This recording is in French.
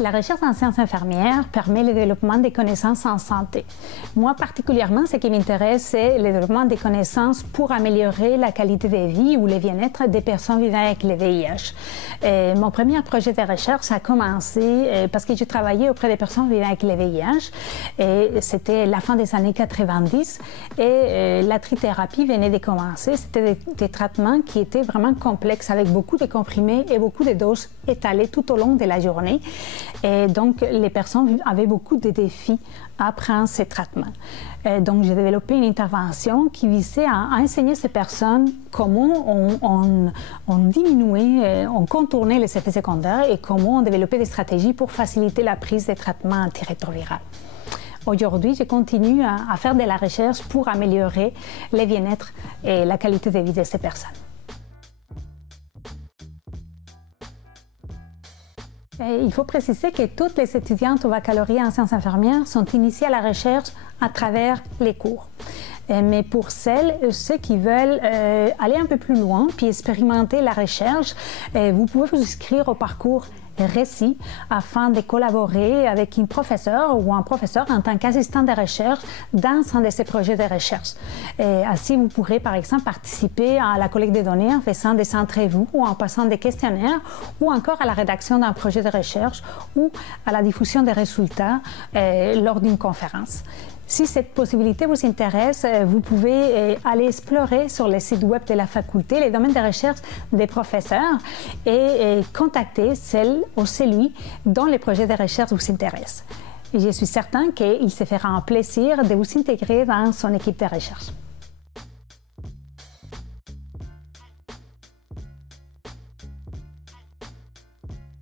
La recherche en sciences infirmières permet le développement des connaissances en santé. Moi, particulièrement, ce qui m'intéresse, c'est le développement des connaissances pour améliorer la qualité de vie ou le bien-être des personnes vivant avec le VIH. Mon premier projet de recherche a commencé parce que je travaillais auprès des personnes vivant avec le VIH. C'était la fin des années 90 et la trithérapie venait de commencer. C'était des traitements qui étaient vraiment complexes avec beaucoup de comprimés et beaucoup de doses étalées tout au long de la journée. Et donc, les personnes avaient beaucoup de défis à prendre ces traitements. Donc, j'ai développé une intervention qui visait à enseigner ces personnes comment on diminuait, on contournait les effets secondaires et comment on développait des stratégies pour faciliter la prise des traitements antirétroviraux. Aujourd'hui, je continue à faire de la recherche pour améliorer le bien-être et la qualité de vie de ces personnes. Il faut préciser que toutes les étudiantes au baccalauréat en sciences infirmières sont initiées à la recherche à travers les cours. Mais pour ceux qui veulent aller un peu plus loin puis expérimenter la recherche, vous pouvez vous inscrire au parcours RECI afin de collaborer avec une professeure ou un professeur en tant qu'assistant de recherche dans un de ces projets de recherche. Ainsi, vous pourrez par exemple participer à la collecte de données en faisant des entrevues ou en passant des questionnaires ou encore à la rédaction d'un projet de recherche ou à la diffusion des résultats lors d'une conférence. Si cette possibilité vous intéresse, vous pouvez aller explorer sur le site web de la faculté les domaines de recherche des professeurs et contacter celle ou celui dont les projets de recherche vous intéressent. Et je suis certain qu'il se fera un plaisir de vous intégrer dans son équipe de recherche.